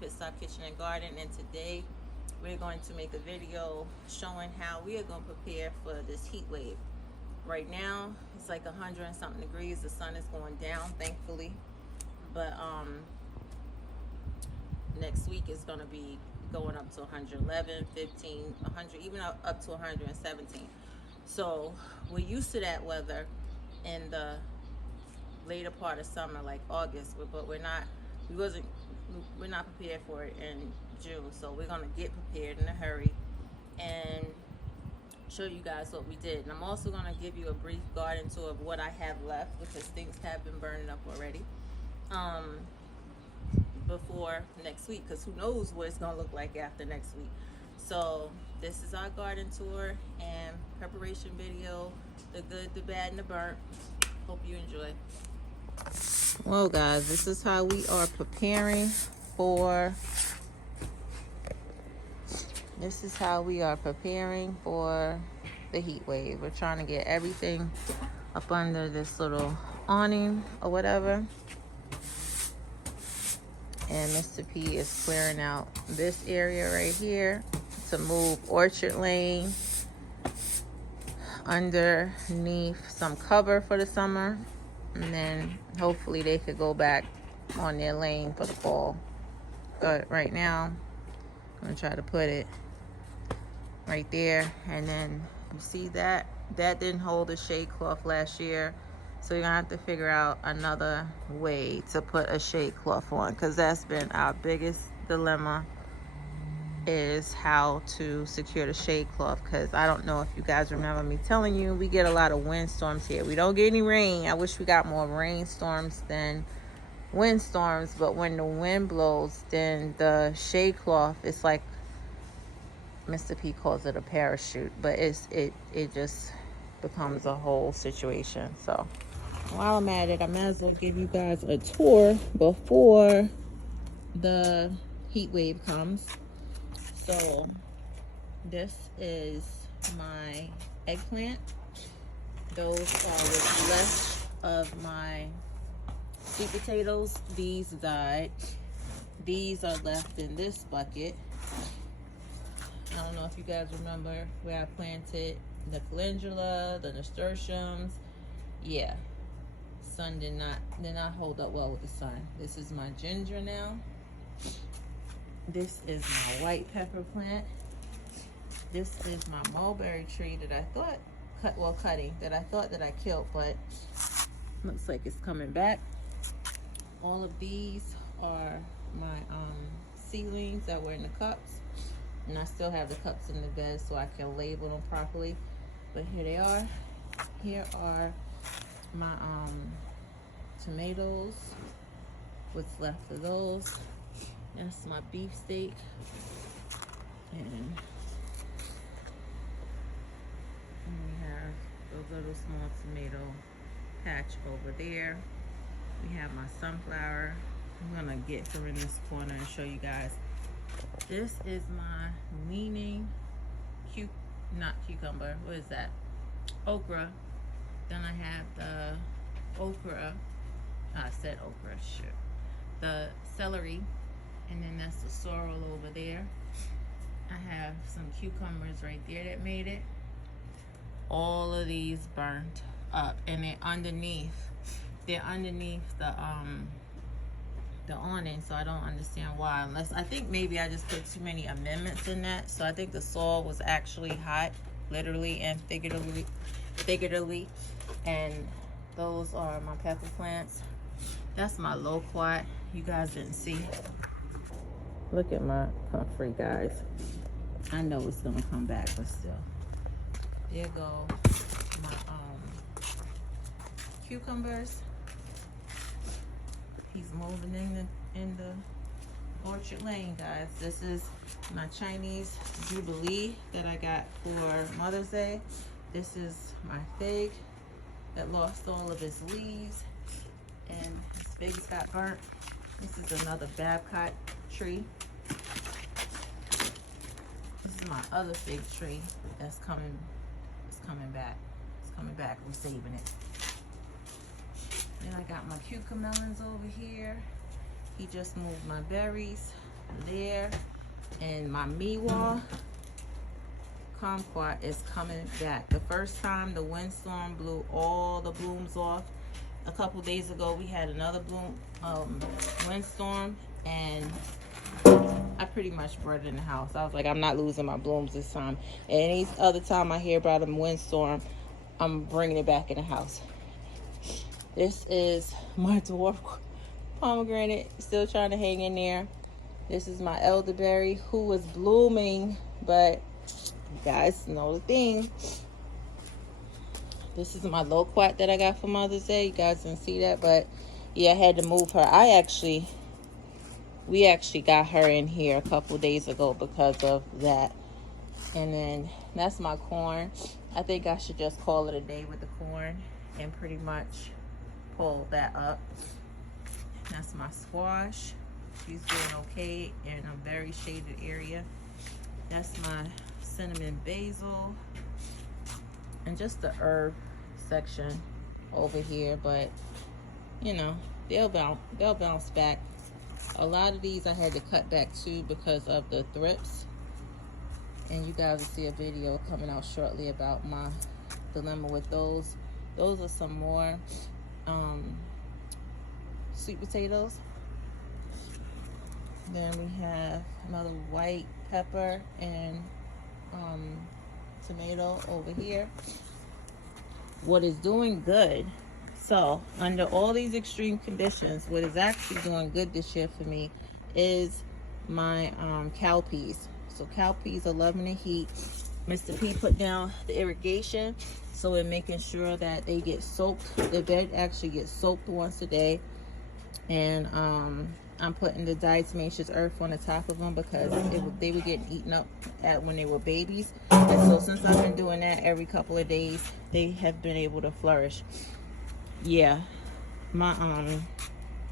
Pit Stop Kitchen and Garden, and today we're going to make a video showing how we are going to prepare for this heat wave. Right now it's like 100 and something degrees. The sun is going down, thankfully, but next week is going to be going up to 111, 15, 100, even up to 117. So we're used to that weather in the later part of summer, like August, but we're not prepared for it in June. So we're gonna get prepared in a hurry and show you guys what we did. And I'm also gonna give you a brief garden tour of what I have left, because things have been burning up already, before next week, because who knows what it's gonna look like after next week. So this is our garden tour and preparation video, the good, the bad, and the burnt. Hope you enjoy. Well guys, this is how we are preparing for the heat wave. We're trying to get everything up under this little awning or whatever, and Mr. P is clearing out this area right here to move Orchard Lane underneath some cover for the summer, and then hopefully they could go back on their lane for the fall. But right now I'm gonna try to put it right there. And then you see that didn't hold the shade cloth last year, so you're gonna have to figure out another way to put a shade cloth on, because that's been our biggest dilemma, is how to secure the shade cloth. Because I don't know if you guys remember me telling you, we get a lot of windstorms here. We don't get any rain. I wish we got more rainstorms than windstorms, but when the wind blows, then the shade cloth, it's like Mr. P calls it a parachute, but it just becomes a whole situation. So while I'm at it, I might as well give you guys a tour before the heat wave comes. So this is my eggplant. Those are what's left of my sweet potatoes. These died. These are left in this bucket. I don't know if you guys remember where I planted the calendula, the nasturtiums. Yeah, sun did not hold up well with the sun. This is my ginger now. This is my white pepper plant. This is my mulberry tree that I thought that I killed, but looks like it's coming back. All of these are my seedlings that were in the cups, and I still have the cups in the bed so I can label them properly. But here they are. Here are my tomatoes, what's left of those. That's my beefsteak, and we have those little small tomato patch over there. We have my sunflower. I'm gonna get her in this corner and show you guys. This is my leaning not cucumber. What is that? Okra. Then I have the okra. I said okra. Sure. The celery. And then that's the sorrel over there. I have some cucumbers right there that made it. All of these burnt up, and they're underneath the awning, so I don't understand why, unless I think maybe I just put too many amendments in that. So I think the soil was actually hot, literally and figuratively. And those are my pepper plants. That's my loquat. You guys didn't see. Look at my comfrey, guys. I know it's gonna come back, but still. There go my cucumbers. He's moving in the Orchard Lane, guys. This is my Chinese Jubilee that I got for Mother's Day. This is my fig that lost all of its leaves, and his figs got burnt. This is another Babcock tree. This is my other fig tree that's coming back. It's coming back. We're saving it. Then I got my cucumber melons over here. He just moved my berries. there. And my Miwa kumquat is coming back. The first time the windstorm blew all the blooms off. A couple days ago we had another windstorm, and I pretty much brought it in the house. I was like, I'm not losing my blooms this time. And any other time I hear about a windstorm, I'm bringing it back in the house. This is my dwarf pomegranate, still trying to hang in there. This is my elderberry, who was blooming, but you guys know the thing. This is my loquat that I got for Mother's Day. You guys didn't see that, but yeah, I had to move her. We actually got her in here a couple days ago because of that. And then that's my corn. I think I should just call it a day with the corn and pretty much pull that up. That's my squash. She's doing okay in a very shaded area. That's my cinnamon basil. And just the herb section over here, but you know, they'll bounce back. A lot of these I had to cut back too because of the thrips, and you guys will see a video coming out shortly about my dilemma with those. Those are some more sweet potatoes. Then we have another white pepper and tomato over here. What is doing good, so under all these extreme conditions, what is actually doing good this year for me is my cowpeas. So cowpeas are loving the heat. Mr. P put down the irrigation, so we're making sure that they get soaked. The bed actually gets soaked once a day. And I'm putting the diatomaceous earth on the top of them because they were getting eaten up when they were babies. And so since I've been doing that every couple of days, they have been able to flourish. Yeah, my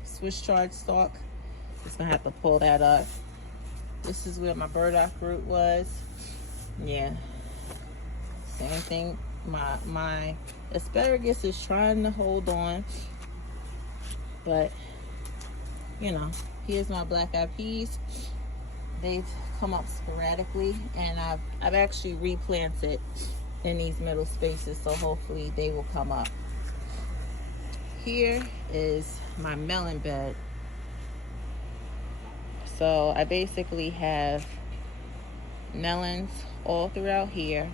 Swiss chard stalk, just gonna have to pull that up. This is where my burdock root was. Yeah, same thing. My asparagus is trying to hold on, but you know, here's my black eyed peas. They've come up sporadically, and I've actually replanted in these middle spaces, so hopefully they will come up. Here is my melon bed. So I basically have melons all throughout here,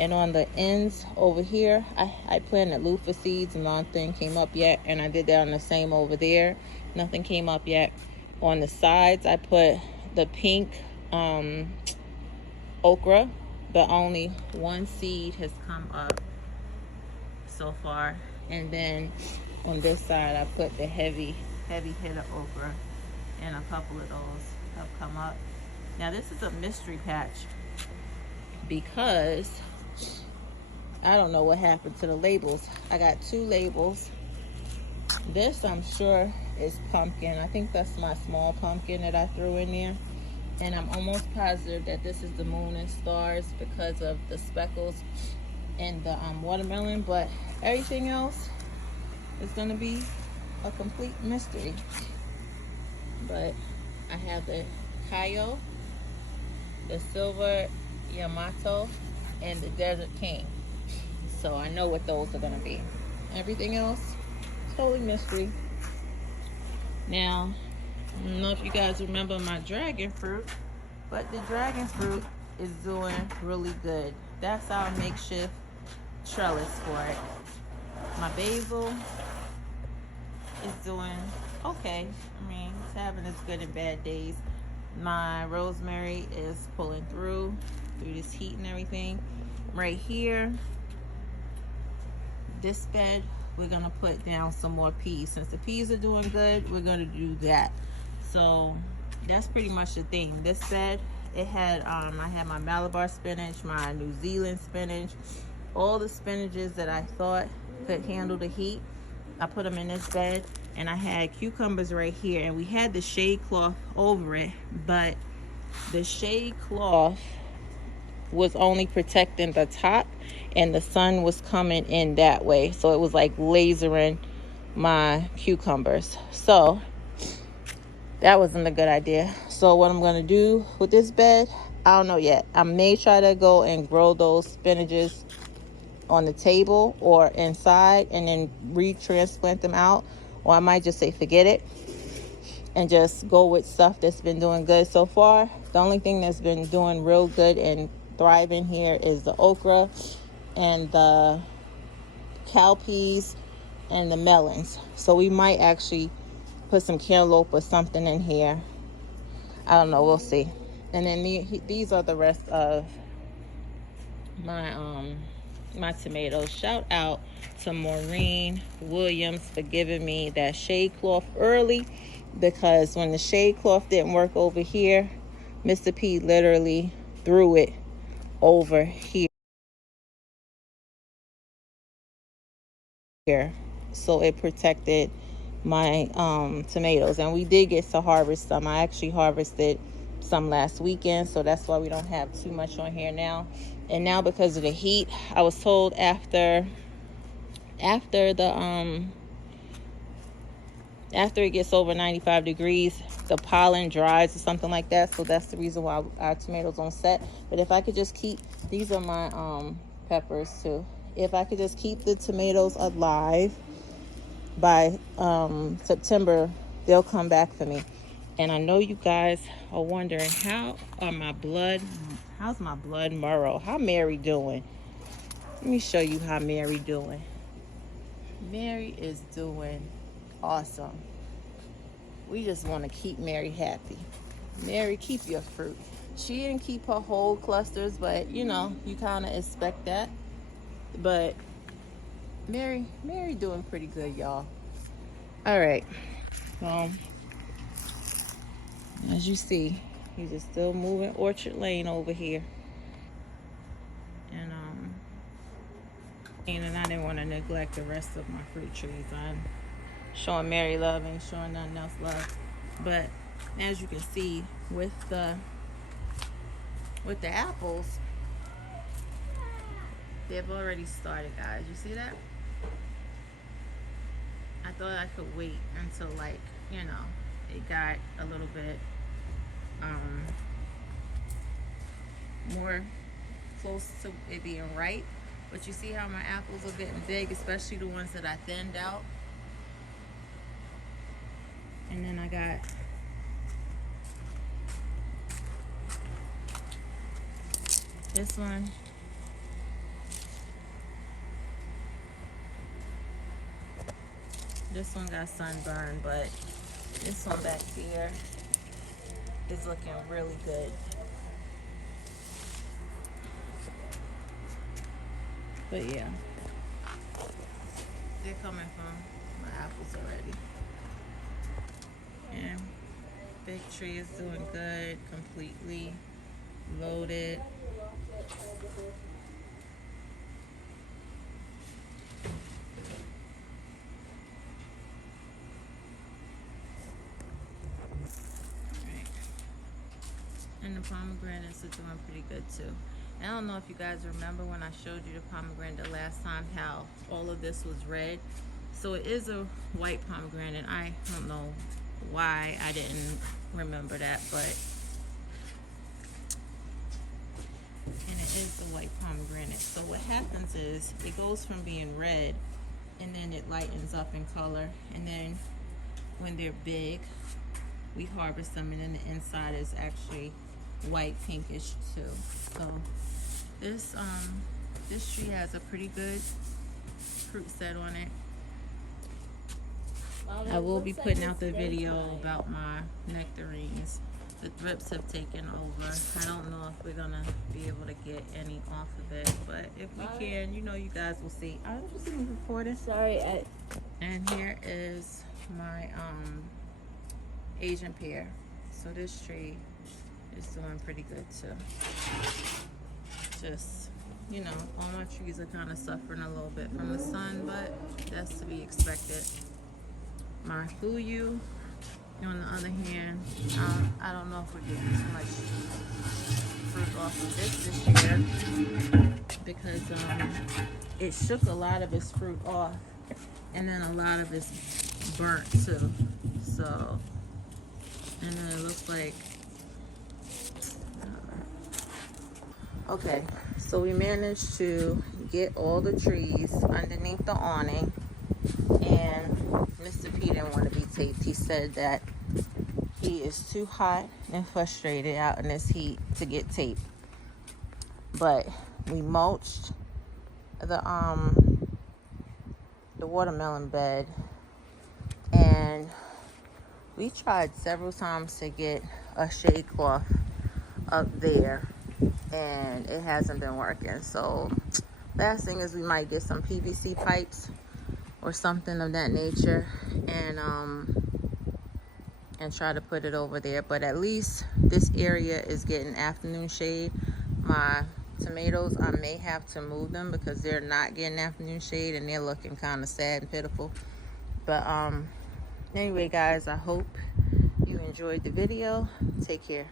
and on the ends over here I planted loofah seeds, and nothing came up yet, and I did that on the same over there. Nothing came up yet. On the sides I put the pink okra, but only one seed has come up so far. And then on this side I put the heavy hitter okra, and a couple of those have come up. Now this is a mystery patch because I don't know what happened to the labels. I got 2 labels. This I'm sure is pumpkin. I think that's my small pumpkin that I threw in there. And I'm almost positive that this is the moon and stars because of the speckles and the watermelon. But everything else is going to be a complete mystery. But I have the Kayo, the Silver Yamato, and the Desert King. So I know what those are going to be. Everything else, totally mystery. Now, I don't know if you guys remember my dragon fruit, but the dragon fruit is doing really good. That's our makeshift trellis for it. My basil is doing okay. I mean, it's having its good and bad days. My rosemary is pulling through this heat and everything. Right here, this bed, we're gonna put down some more peas. Since the peas are doing good, we're gonna do that. So that's pretty much the thing. This bed, it had I had my Malabar spinach, my New Zealand spinach, all the spinaches that I thought could handle the heat. I put them in this bed, and I had cucumbers right here, and we had the shade cloth over it, but the shade cloth was only protecting the top, and the sun was coming in that way, so it was like lasering my cucumbers. So That wasn't a good idea. So what I'm going to do with this bed, I don't know yet. I may try to go and grow those spinaches on the table or inside and then retransplant them out. Or I might just say forget it and just go with stuff that's been doing good so far. The only thing that's been doing real good and thriving here is the okra and the cowpeas and the melons. So we might actually put some cantaloupe or something in here. I don't know, we'll see. And then these are the rest of my my tomatoes. Shout out to Maureen Williams for giving me that shade cloth early, because when the shade cloth didn't work over here, Mr. P literally threw it over here, so it protected my tomatoes. And we did get to harvest some. I actually harvested some last weekend, so that's why we don't have too much on here now. And now because of the heat, I was told after it gets over 95 degrees, the pollen dries or something like that. So that's the reason why our tomatoes don't set. But if I could just keep, these are my peppers too. If I could just keep the tomatoes alive by September, they'll come back for me. And I know you guys are wondering, how's my blood marrow? How Mary doing? Let me show you how Mary doing. Mary is doing awesome. We just want to keep Mary happy. Mary, keep your fruit. She didn't keep her whole clusters, but you know, you kind of expect that. But Mary doing pretty good, y'all. All right. Well, as you see, he's just still moving Orchard Lane over here. And I didn't want to neglect the rest of my fruit trees. I'm showing Mary love, ain't showing nothing else love. But as you can see with the apples, they've already started, guys. You see that? I thought I could wait until, like, you know, it got a little bit more close to it being ripe. But you see how my apples are getting big, especially the ones that I thinned out. And then I got this one. This one got sunburned, but this one back here is looking really good. But yeah, they're coming from my apples already. And big tree is doing good, completely loaded. And the pomegranates are doing pretty good too. I don't know if you guys remember when I showed you the pomegranate the last time, how all of this was red. So it is a white pomegranate. I don't know why I didn't remember that, but and it is a white pomegranate. So what happens is it goes from being red and then it lightens up in color, and then when they're big we harvest them, and then the inside is actually white pinkish too. So this tree has a pretty good fruit set on it. I will be putting out the video about my nectarines. The thrips have taken over. I don't know if we're gonna be able to get any off of it, but if we can, you know, you guys will see. I was just recording. Sorry. And here is my Asian pear. So this tree is doing pretty good too. Just, you know, all my trees are kind of suffering a little bit from the sun, but that's to be expected. My fuyu, on the other hand, I don't know if we're getting too much fruit off of this year, because it shook a lot of its fruit off, and then a lot of it's burnt too. So And then it looks like, okay, so we managed to get all the trees underneath the awning, and Mr. P didn't want to be taped. He said that he is too hot and frustrated out in this heat to get taped. But we mulched the watermelon bed, and we tried several times to get a shade cloth up there, and it hasn't been working. So last thing is we might get some PVC pipes or something of that nature, and try to put it over there. But at least this area is getting afternoon shade. My tomatoes, I may have to move them because they're not getting afternoon shade and they're looking kind of sad and pitiful. But anyway guys, I hope you enjoyed the video. Take care.